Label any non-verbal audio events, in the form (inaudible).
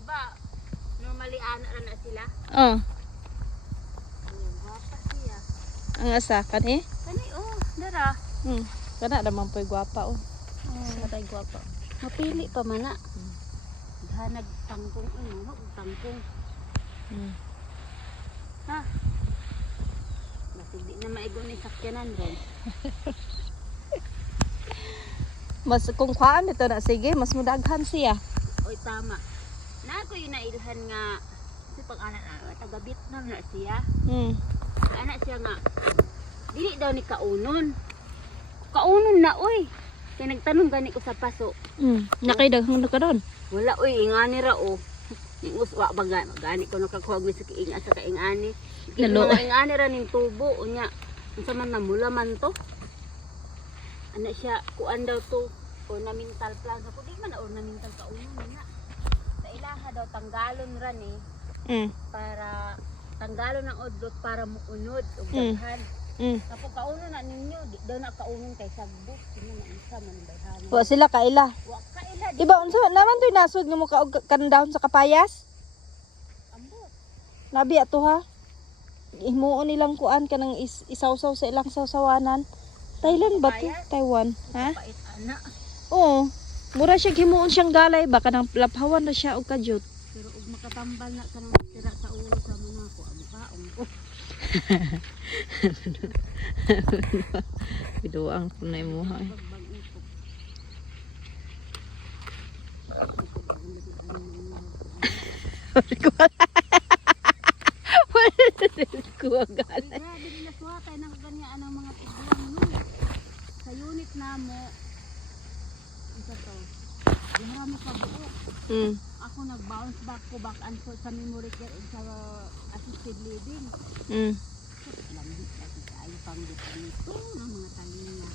Di ba? Normally ano ra na sila. Oh, Oh, gwapa siya. ang asa kani? Kani oh, dara. Hmm. Kana naman po'y gwapa oh. Oh, Saray gwapa. mapili pa man na. Hanag tangkong ano, tangkong. Hmm. Ha? Basig di na maigo ni sakyanan ron. (laughs) Mas kung kuan dito na sige, mas mudaghan siya. Oy tama. Na ako yung nailhan nga si pag anak na taga Vietnam na siya. Hmm. Anak siya nga dili daw ni kaunon. Kaunon na oy. Kaya nagtanong gani ko sa paso. Hmm. Nakaidaghang na ka doon. Wala oy ingani ra (laughs) o. Ning uswa baga gani ko nakakuha mi sa kiinga sa kaingani. Nalo. Nalo. Ingani ra ning tubo unya. Unsa man namula man to? Ana siya kuan daw to ornamental plant ko di man na ornamental ka uno na. Ilaha daw tanggalon ra ni Hmm. para tanggalon ang udlot para muunod ug Mm. daghan. Hmm. Kapag kauno na ninyo, di daw na kaunon kay sagbo. Sino na isa man bayhanan. Wa sila kaila. Wa ka ila di Diba unsa naman to'y nasod nga mo ka kandaon sa kapayas? ambot. Labi ato ha. Himuon nilang kuan kanang is, isawsaw sa ilang sawsawanan. Thailand ba to? Taiwan. Ha? Oo. Mura siya himuon siyang galay baka nang laphawan na siya og kadyot. Pero ug makatambal na kanang tira sa ulo sa mga ko ang kaong ko. (laughs) Biduang ko na mo ha. Bagbag iko. Kuha galay. Grabe nila suwatay nang ganyan ang mga tiguan no. Sa unit na mo. Isa to. Di marami pa buok. Mm. Ako nag-bounce back ko back and forth sa memory care ug sa assisted living. Mm. Lambi kasi sa ay pang nito ng mga talinga.